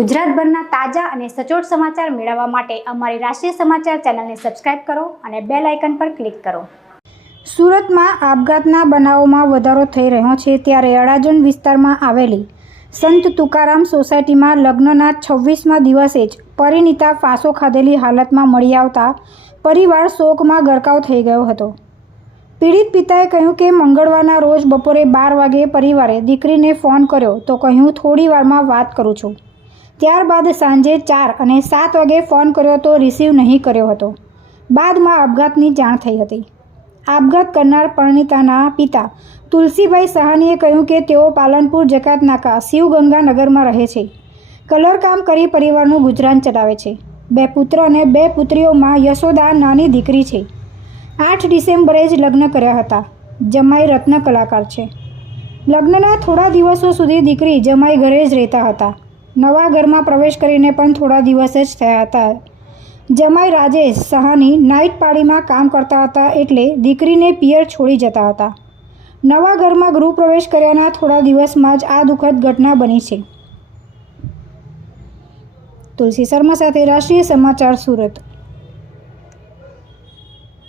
ગુજરાતભરના તાજા અને સચોટ સમાચાર મેળવવા માટે અમારી રાષ્ટ્રીય સમાચાર ચેનલને સબસ્ક્રાઇબ કરો અને બેલ આઇકન પર ક્લિક કરો. સુરતમાં આપઘાતના બનાવોમાં વધારો થઈ રહ્યો છે ત્યારે અડાજણ વિસ્તારમાં આવેલી સંત તુકારામ સોસાયટીમાં લગ્નના છવ્વીસમાં દિવસે જ પરિણીતા ફાંસો ખાધેલી હાલતમાં મળી આવતા પરિવાર શોકમાં ગરકાવ થઈ ગયો હતો. પીડિત પિતાએ કહ્યું કે મંગળવારના રોજ બપોરે બાર વાગે પરિવારે દીકરીને ફોન કર્યો તો કહ્યું, થોડી વારમાં વાત કરું છું. ત્યારબાદ સાંજે ચાર અને સાત વાગે ફોન કર્યો તો રિસીવ નહીં કર્યો હતો. બાદમાં આપઘાતની જાણ થઈ હતી. આપઘાત કરનાર પરણિતાના પિતા તુલસીભાઈ સહાનીએ કહ્યું કે તેઓ પાલનપુર જકાત નાકા શિવગંગા નગરમાં રહે છે. કલરકામ કરી પરિવારનું ગુજરાન ચલાવે છે. બે પુત્ર અને બે પુત્રીઓમાં યશોદા નાની દીકરી છે. આઠ ડિસેમ્બરે જ લગ્ન કર્યા હતા. જમાઈ રત્ન કલાકાર છે. લગ્નના થોડા દિવસો સુધી દીકરી જમાઈ ઘરે જ રહેતા હતા. નવા ઘરમાં પ્રવેશ કરીને પણ થોડા દિવસ જ થયા હતા. જમાઈ રાજેશ સહાની નાઇટ પાળીમાં કામ કરતા હતા એટલે દીકરીને પિયર છોડી જતા હતા. નવા ઘરમાં ગૃહપ્રવેશ કર્યાના થોડા દિવસમાં જ આ દુઃખદ ઘટના બની છે. તુલસી શર્મા સાથે રાષ્ટ્રીય સમાચાર સુરત.